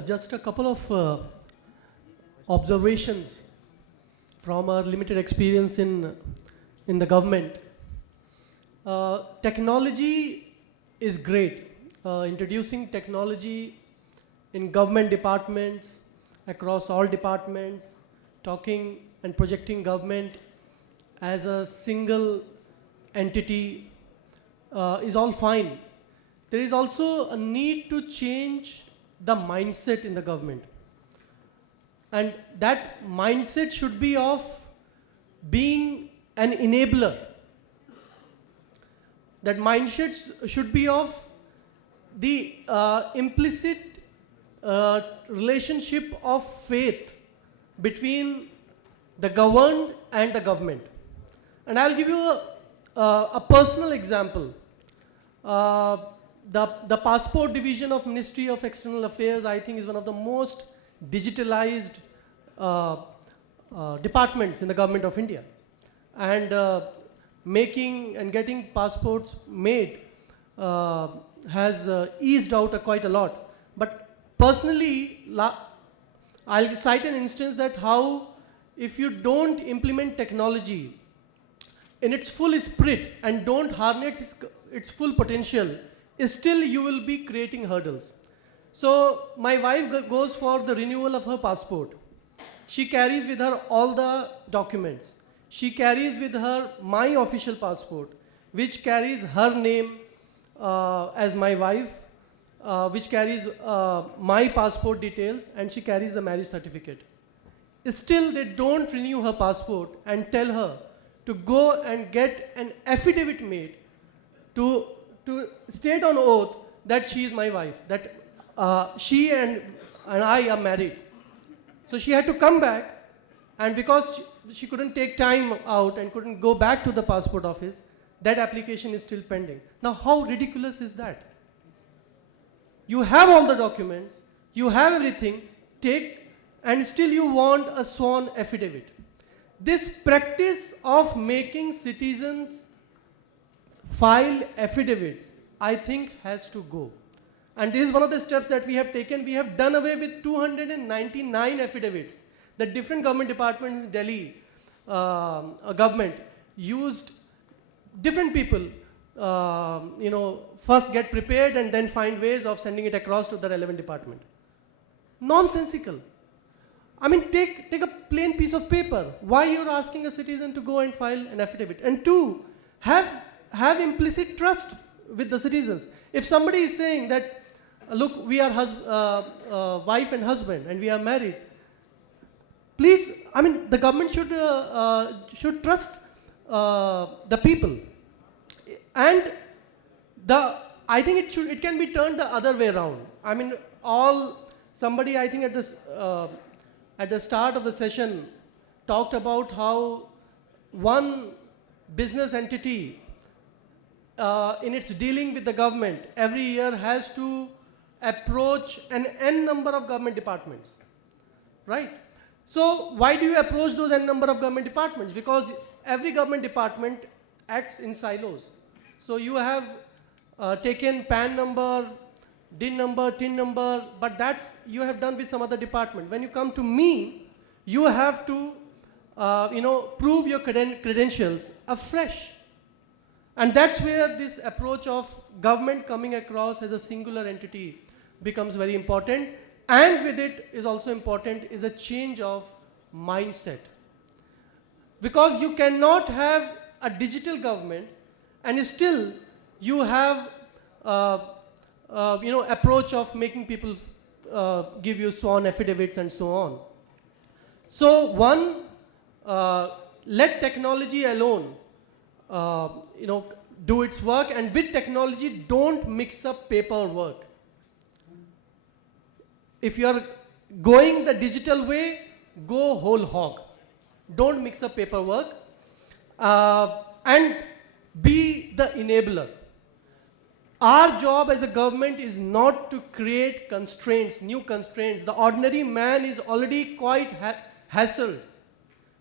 just a couple of observations from our limited experience in the government. Technology is great. Introducing technology in government departments, across all departments, talking and projecting government as a single entity is all fine. There is also a need to change the mindset in the government. And that mindset should be of being an enabler. That mindset should be of the implicit relationship of faith between the governed and the government. And I'll give you a personal example. The passport division of Ministry of External Affairs, I think, is one of the most digitalized departments in the Government of India. And making and getting passports made has eased out quite a lot. But personally, I'll cite an instance that how if you don't implement technology in its full spirit and don't harness its full potential, still you will be creating hurdles. So my wife goes for the renewal of her passport. She carries with her all the documents. She carries with her my official passport, which carries her name as my wife, which carries my passport details, and she carries the marriage certificate. Still, they don't renew her passport and tell her to go and get an affidavit made to state on oath that she is my wife, that she and I are married. So she had to come back, and because she couldn't take time out and couldn't go back to the passport office, that application is still pending. Now, how ridiculous is that? You have all the documents, you have everything, and still you want a sworn affidavit. This practice of making citizens file affidavits, I think, has to go. And this is one of the steps that we have taken. We have done away with 299 affidavits. The different government departments in Delhi government used different people, first get prepared and then find ways of sending it across to the relevant department. Nonsensical. I mean, take a plain piece of paper. Why you're asking a citizen to go and file an affidavit? And two, have implicit trust with the citizens. If somebody is saying that, look, we are wife and husband and we are married, please, I mean, the government should trust the people. And I think it can be turned the other way around. I mean, somebody, I think, at the start of the session talked about how one business entity in its dealing with the government every year has to approach an n number of government departments, right? So why do you approach those n number of government departments? Because every government department acts in silos. So you have taken PAN number, DIN number, TIN number, but that's you have done with some other department. When you come to me, you have to prove your credentials afresh. And that's where this approach of government coming across as a singular entity becomes very important. And with it is also important is a change of mindset. Because you cannot have a digital government and still you have approach of making people give you sworn affidavits and so on. So one, let technology alone do its work, and with technology don't mix up paperwork. If you are going the digital way, go whole hog. Don't mix up paperwork and be the enabler. Our job as a government is not to create constraints, new constraints. The ordinary man is already quite hassled.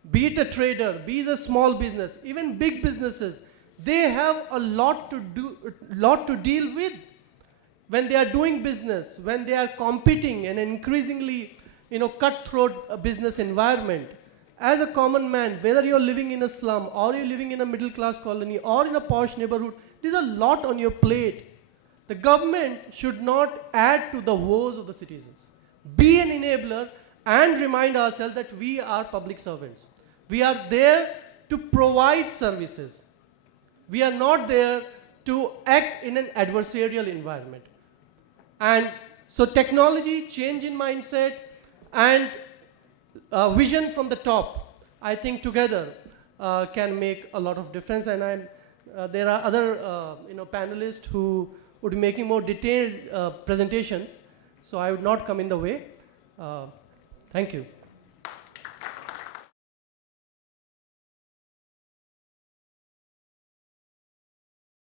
Be it a trader, be it a small business, even big businesses, they have a lot to deal with. when they are doing business, when they are competing in an increasingly cutthroat business environment, as a common man, whether you're living in a slum or you're living in a middle class colony or in a posh neighborhood, there's a lot on your plate. The government should not add to the woes of the citizens. Be an enabler and remind ourselves that we are public servants. We are there to provide services. We are not there to act in an adversarial environment. And so technology, change in mindset, and vision from the top, I think together can make a lot of difference. And there are other panelists who would be making more detailed presentations, so I would not come in the way. Thank you.